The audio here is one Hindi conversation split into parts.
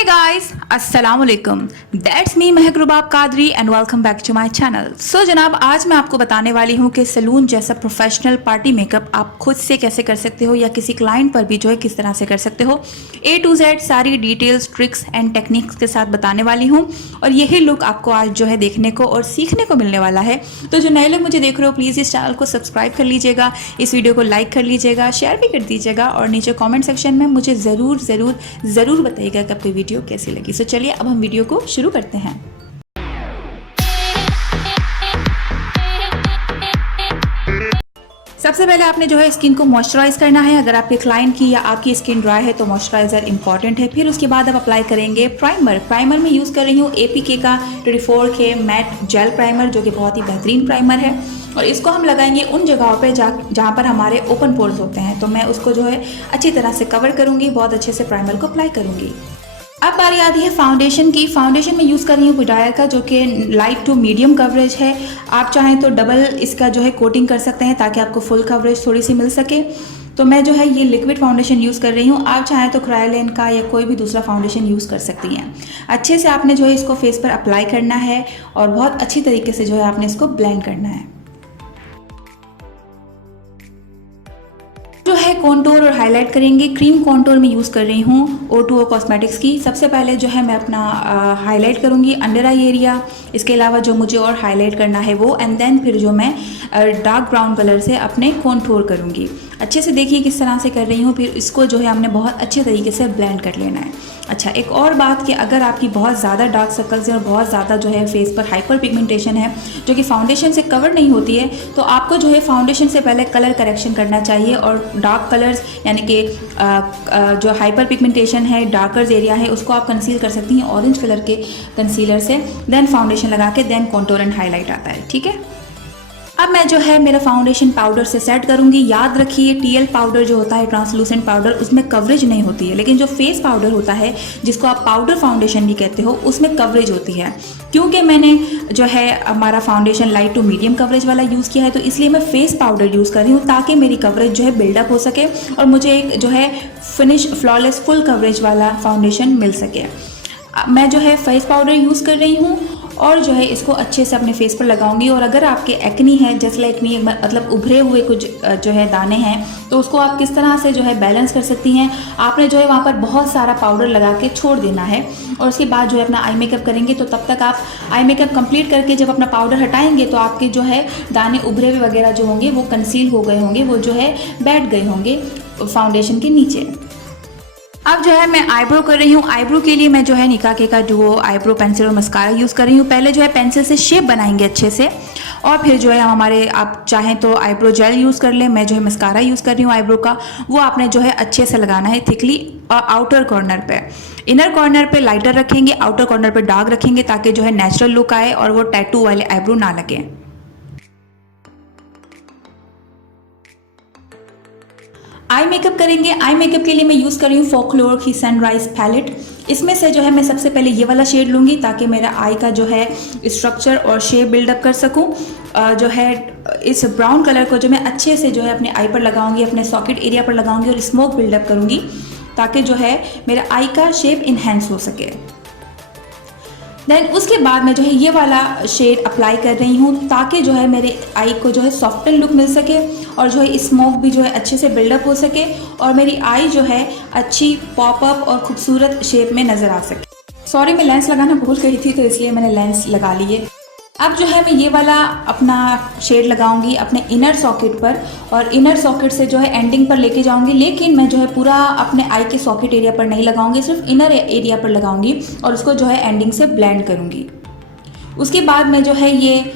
Hey guys, अस्सलाम वालेकुम। That's me Mahak Rubab Qadri and welcome back to my channel। So जनाब, आज मैं आपको बताने वाली हूँ कि सैलून जैसा प्रोफेशनल पार्टी मेकअप आप खुद से कैसे कर सकते हो या किसी क्लाइंट पर भी जो है किस तरह से कर सकते हो। A to Z सारी डिटेल्स, ट्रिक्स एंड टेक्निक्स के साथ बताने वाली हूँ और यही लुक आपको आज जो है देखने को और सीखने को मिलने वाला है। तो जो नए लोग मुझे देख रहे हो, प्लीज़ इस चैनल को सब्सक्राइब कर लीजिएगा, इस वीडियो को लाइक कर लीजिएगा, शेयर भी कर दीजिएगा और नीचे कॉमेंट सेक्शन में मुझे ज़रूर बताइएगा कि आपको वीडियो कैसी लगी। तो चलिए अब हम वीडियो को शुरू करते हैं। सबसे पहले आपने जो है स्किन को मॉइस्चराइज करना है। अगर आपके क्लाइंट की या आपकी स्किन ड्राई है तो मॉइस्चराइजर इंपॉर्टेंट है। फिर उसके बाद आप अप्लाई करेंगे प्राइमर में यूज़ कर रही हूँ APK का 24K मैट जेल प्राइमर, जो कि बहुत ही बेहतरीन प्राइमर है और इसको हम लगाएंगे उन जगहों पे जहाँ पर हमारे ओपन पोर्स होते हैं। तो मैं उसको जो है अच्छी तरह से कवर करूँगी, बहुत अच्छे से प्राइमर को अप्लाई करूँगी। अब बारी आती है फाउंडेशन की। फाउंडेशन में यूज़ कर रही हूँ पुडायर का, जो कि लाइट टू मीडियम कवरेज है। आप चाहें तो डबल इसका जो है कोटिंग कर सकते हैं ताकि आपको फुल कवरेज थोड़ी सी मिल सके। तो मैं जो है ये लिक्विड फाउंडेशन यूज़ कर रही हूँ। आप चाहें तो क्रायोलेन का या कोई भी दूसरा फाउंडेशन यूज़ कर सकती हैं। अच्छे से आपने जो है इसको फेस पर अप्लाई करना है और बहुत अच्छी तरीके से जो है आपने इसको ब्लेंड करना है। जो है कॉन्टोर और हाईलाइट करेंगे। क्रीम कॉन्टोर में यूज़ कर रही हूँ O2O कॉस्मेटिक्स की। सबसे पहले जो है मैं अपना हाईलाइट करूँगी अंडर आई एरिया, इसके अलावा जो मुझे और हाईलाइट करना है वो, एंड देन फिर जो मैं डार्क ब्राउन कलर से अपने कॉन्टोर करूँगी। अच्छे से देखिए किस तरह से कर रही हूँ। फिर इसको जो है हमने बहुत अच्छे तरीके से ब्लेंड कर लेना है। अच्छा, एक और बात कि अगर आपकी बहुत ज़्यादा डार्क सर्कल्स हैं और बहुत ज़्यादा जो है फेस पर हाइपर पिगमेंटेशन है जो कि फाउंडेशन से कवर नहीं होती है, तो आपको जो है फाउंडेशन से पहले कलर करेक्शन करना चाहिए और डार्क कलर्स यानी कि जो हाइपर पिगमेंटेशन है, डार्कर्स एरिया है, उसको आप कंसील कर सकती हैं ऑरेंज कलर के कंसीलर से। देन फाउंडेशन लगा के देन कॉन्टोर एंड हाईलाइट आता है। ठीक है, अब मैं जो है मेरा फाउंडेशन पाउडर से सेट करूंगी। याद रखिए TL पाउडर जो होता है, ट्रांसलूसेंट पाउडर, उसमें कवरेज नहीं होती है, लेकिन जो फेस पाउडर होता है जिसको आप पाउडर फाउंडेशन भी कहते हो, उसमें कवरेज होती है। क्योंकि मैंने जो है हमारा foundation light to medium coverage वाला यूज़ किया है, तो इसलिए मैं फेस पाउडर यूज़ कर रही हूँ ताकि मेरी कवरेज जो है बिल्डअप हो सके और मुझे एक जो है फिनिश फ्लॉलेस फुल कवरेज वाला फाउंडेशन मिल सके। मैं जो है फेस पाउडर यूज़ कर रही हूँ और जो है इसको अच्छे से अपने फेस पर लगाऊंगी। और अगर आपके एक्नी है, जैसे लाइक मी, मतलब उभरे हुए कुछ जो है दाने हैं, तो उसको आप किस तरह से जो है बैलेंस कर सकती हैं। आपने जो है वहाँ पर बहुत सारा पाउडर लगा के छोड़ देना है और उसके बाद जो है अपना आई मेकअप करेंगे। तो तब तक आप आई मेकअप कंप्लीट करके जब अपना पाउडर हटाएंगे तो आपके जो है दाने उभरे हुए वगैरह जो होंगे वो कंसील हो गए होंगे, वो जो है बैठ गए होंगे फाउंडेशन के नीचे। अब जो है मैं आईब्रो कर रही हूँ। आईब्रो के लिए मैं जो है निकाके का डुओ आईब्रो पेंसिल और मस्कारा यूज़ कर रही हूँ। पहले जो है पेंसिल से शेप बनाएंगे अच्छे से और फिर जो है हमारे, आप चाहें तो आईब्रो जेल यूज़ कर लें। मैं जो है मस्कारा यूज़ कर रही हूँ आईब्रो का, वो आपने जो है अच्छे से लगाना है थिकली आउटर कॉर्नर पे। इनर कॉर्नर पे लाइटर रखेंगे, आउटर कॉर्नर पे डार्क रखेंगे ताकि जो है नेचुरल लुक आए और वो टैटू वाले आईब्रो ना लगे। आई मेकअप करेंगे। आई मेकअप के लिए मैं यूज़ कर रही हूँ फोकलोर की सनराइज पैलेट। इसमें से जो है मैं सबसे पहले ये वाला शेड लूँगी ताकि मेरा आई का जो है स्ट्रक्चर और शेप बिल्डअप कर सकूँ। जो है इस ब्राउन कलर को जो मैं अच्छे से जो है अपने आई पर लगाऊंगी, अपने सॉकेट एरिया पर लगाऊंगी और स्मोक बिल्डअप करूँगी ताकि जो है मेरा आई का शेप इन्हेंस हो सके। देन उसके बाद मैं जो है ये वाला शेड अप्लाई कर रही हूँ ताकि जो है मेरे आई को जो है सॉफ्टन लुक मिल सके और जो है स्मोक भी जो है अच्छे से बिल्डअप हो सके और मेरी आई जो है अच्छी पॉपअप और खूबसूरत शेप में नज़र आ सके। सॉरी, मैं लेंस लगाना भूल गई थी तो इसलिए मैंने लेंस लगा लिए। अब जो है मैं ये वाला अपना शेड लगाऊंगी अपने इनर सॉकेट पर और इनर सॉकेट से जो है एंडिंग पर लेके जाऊंगी, लेकिन मैं जो है पूरा अपने आई के सॉकेट एरिया पर नहीं लगाऊंगी, सिर्फ इनर एरिया पर लगाऊंगी और उसको जो है एंडिंग से ब्लेंड करूंगी। उसके बाद मैं जो है ये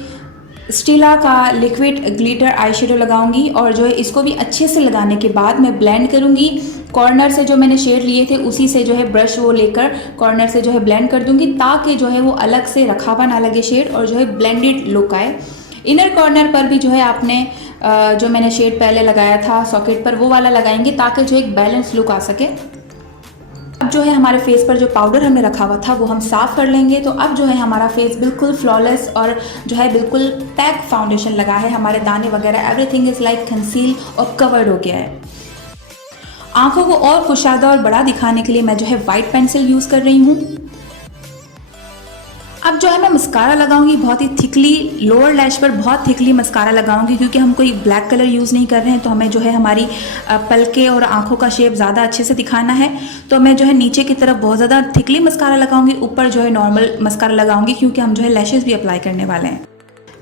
स्टिला का लिक्विड ग्लिटर आई शेडो लगाऊंगी और जो है इसको भी अच्छे से लगाने के बाद मैं ब्लेंड करूंगी। कॉर्नर से जो मैंने शेड लिए थे उसी से जो है ब्रश वो लेकर कॉर्नर से जो है ब्लेंड कर दूंगी ताकि जो है वो अलग से रखावा ना लगे शेड और जो है ब्लेंडेड लुक आए। इनर कॉर्नर पर भी जो है आपने जो मैंने शेड पहले लगाया था सॉकेट पर वो वाला लगाएंगे ताकि जो एक बैलेंस लुक आ सके। अब जो है हमारे फेस पर जो पाउडर हमने रखा हुआ था वो हम साफ़ कर लेंगे। तो अब जो है हमारा फेस बिल्कुल फ्लॉलेस और जो है बिल्कुल पैक फाउंडेशन लगा है। हमारे दाने वगैरह एवरीथिंग इज़ लाइक कंसील और कवर्ड हो गया है। आंखों को और कुशादा और बड़ा दिखाने के लिए मैं जो है वाइट पेंसिल यूज़ कर रही हूँ। अब जो है मैं मस्कारा लगाऊंगी बहुत ही थिकली, लोअर लैश पर बहुत थिकली मस्कारा लगाऊंगी, क्योंकि हम कोई ब्लैक कलर यूज़ नहीं कर रहे हैं, तो हमें जो है हमारी पलके और आंखों का शेप ज़्यादा अच्छे से दिखाना है। तो मैं जो है नीचे की तरफ बहुत ज़्यादा थिकली मस्कारा लगाऊंगी, ऊपर जो है नॉर्मल मस्कारा लगाऊंगी, क्योंकि हम जो है लैशेज़ भी अप्लाई करने वाले हैं।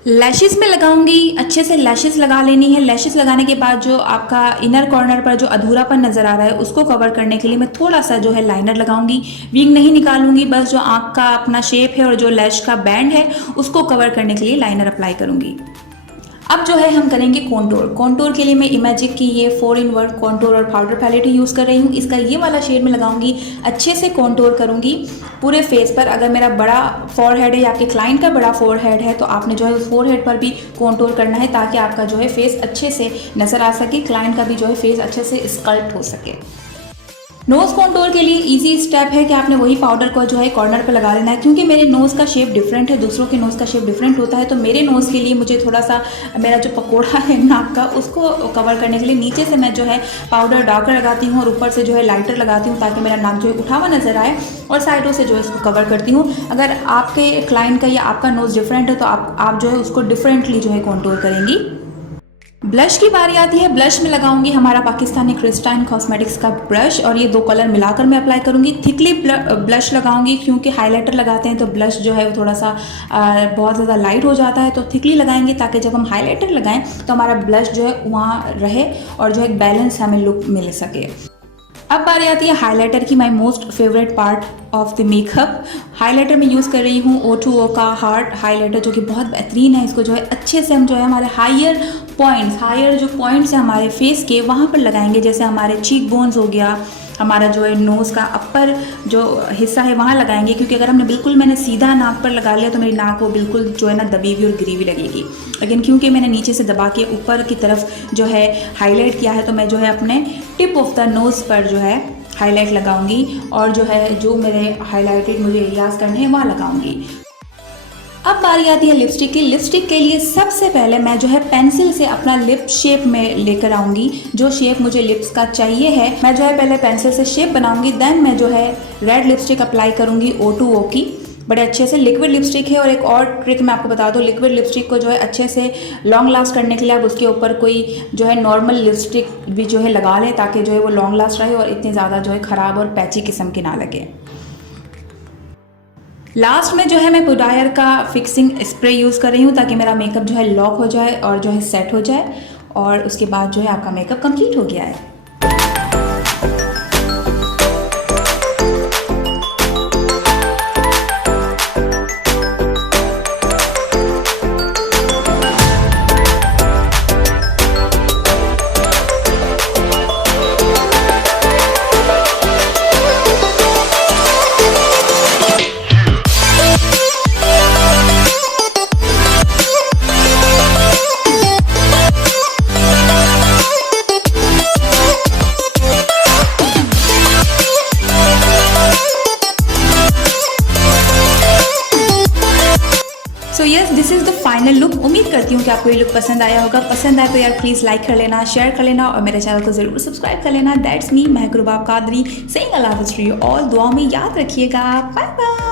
लैशेज़ में लगाऊंगी, अच्छे से लैशेज़ लगा लेनी है। लैशेज़ लगाने के बाद जो आपका इनर कॉर्नर पर जो अधूरापन नज़र आ रहा है उसको कवर करने के लिए मैं थोड़ा सा जो है लाइनर लगाऊंगी। विंग नहीं निकालूंगी, बस जो आँख का अपना शेप है और जो लैश का बैंड है उसको कवर करने के लिए लाइनर अप्लाई करूंगी। अब जो है हम करेंगे कॉन्टूर। कॉन्टूर के लिए मैं इमेजिक की ये 4-in-1 कॉन्टूर और पाउडर पैलेट ही यूज़ कर रही हूँ। इसका ये वाला शेड में लगाऊंगी, अच्छे से कॉन्टूर करूँगी पूरे फेस पर। अगर मेरा बड़ा फोरहेड है या आपके क्लाइंट का बड़ा फोरहेड है तो आपने जो है उस फोरहेड पर भी कॉन्टूर करना है, ताकि आपका जो है फेस अच्छे से नज़र आ सके, क्लाइंट का भी जो है फेस अच्छे से स्कल्प्ट हो सके। नोज़ कॉन्टूर के लिए इजी स्टेप है कि आपने वही पाउडर को जो है कॉर्नर पर लगा लेना है। क्योंकि मेरे नोज़ का शेप डिफरेंट है, दूसरों के नोज़ का शेप डिफरेंट होता है, तो मेरे नोज़ के लिए मुझे थोड़ा सा मेरा जो पकोड़ा है नाक का उसको कवर करने के लिए नीचे से मैं जो है पाउडर डार्कर लगाती हूँ और ऊपर से जो है लाइटर लगाती हूँ, ताकि मेरा नाक जो है उठा हुआ नज़र आए, और साइडों से जो है इसको कवर करती हूँ। अगर आपके क्लाइंट का या आपका नोज़ डिफरेंट है तो आप जो है उसको डिफरेंटली जो है कॉन्टूर करेंगी। ब्लश की बारी आती है। ब्लश में लगाऊंगी हमारा पाकिस्तानी क्रिस्टाइन कॉस्मेटिक्स का ब्रश, और ये 2 कलर मिलाकर मैं अप्लाई करूंगी। थिकली ब्लश लगाऊंगी, क्योंकि हाइलाइटर लगाते हैं तो ब्लश जो है वो थोड़ा सा बहुत ज़्यादा लाइट हो जाता है, तो थिकली लगाएंगे ताकि जब हम हाइलाइटर लगाएं तो हमारा ब्लश जो है वहाँ रहे और जो है बैलेंस हमें लुक मिल सके। अब बारी आती है हाइलाइटर की, my most favourite part of the makeup. Highlighter में यूज़ कर रही हूँ O2O का हार्ट हाइलाइटर, जो कि बहुत बेहतरीन है। इसको जो है अच्छे से हम जो है हमारे हायर जो पॉइंट्स हैं हमारे फेस के, वहाँ पर लगाएंगे। जैसे हमारे चीक बोन्स हो गया, हमारा जो है नोज़ का अपर जो हिस्सा है वहाँ लगाएंगे, क्योंकि अगर मैंने सीधा नाक पर लगा लिया तो मेरी नाक वो बिल्कुल जो है ना दबी हुई और गिरी हुई लगेगी। लेकिन क्योंकि मैंने नीचे से दबा के ऊपर की तरफ जो है हाईलाइट किया है, तो मैं जो है अपने टिप ऑफ द नोज़ पर जो है हाईलाइट लगाऊंगी, और जो है जो मेरे हाईलाइटेड मुझे एरियाज़ करने हैं वहाँ लगाऊंगी। अब बारी आती है लिपस्टिक की। लिपस्टिक के लिए सबसे पहले मैं जो है पेंसिल से अपना लिप शेप में लेकर आऊँगी। जो शेप मुझे लिप्स का चाहिए है, मैं जो है पहले पेंसिल से शेप बनाऊँगी, देन मैं जो है रेड लिपस्टिक अप्लाई करूँगी O2O की, बड़े अच्छे से। लिक्विड लिपस्टिक है, और एक और ट्रिक मैं आपको बता दूँ, लिक्विड लिपस्टिक को जो है अच्छे से लॉन्ग लास्ट करने के लिए आप उसके ऊपर कोई जो है नॉर्मल लिपस्टिक भी जो है लगा लें, ताकि जो है वो लॉन्ग लास्ट रहे और इतनी ज़्यादा जो है ख़राब और पैची किस्म की ना लगे। लास्ट में जो है मैं पुडायर का फिक्सिंग स्प्रे यूज़ कर रही हूँ, ताकि मेरा मेकअप जो है लॉक हो जाए और जो है सेट हो जाए, और उसके बाद जो है आपका मेकअप कंप्लीट हो गया है। So yes, this is the final look. उम्मीद करती हूँ कि आपको ये लुक पसंद आया होगा। पसंद आए तो यार प्लीज़ लाइक कर लेना, शेयर कर लेना, और मेरे चैनल को ज़रूर सब्सक्राइब कर लेना। That's me, Mahak Rubab Qadri, saying अल्लाह हाफ़िज़ टू यू ऑल। दुआ में याद रखिएगा। Bye bye.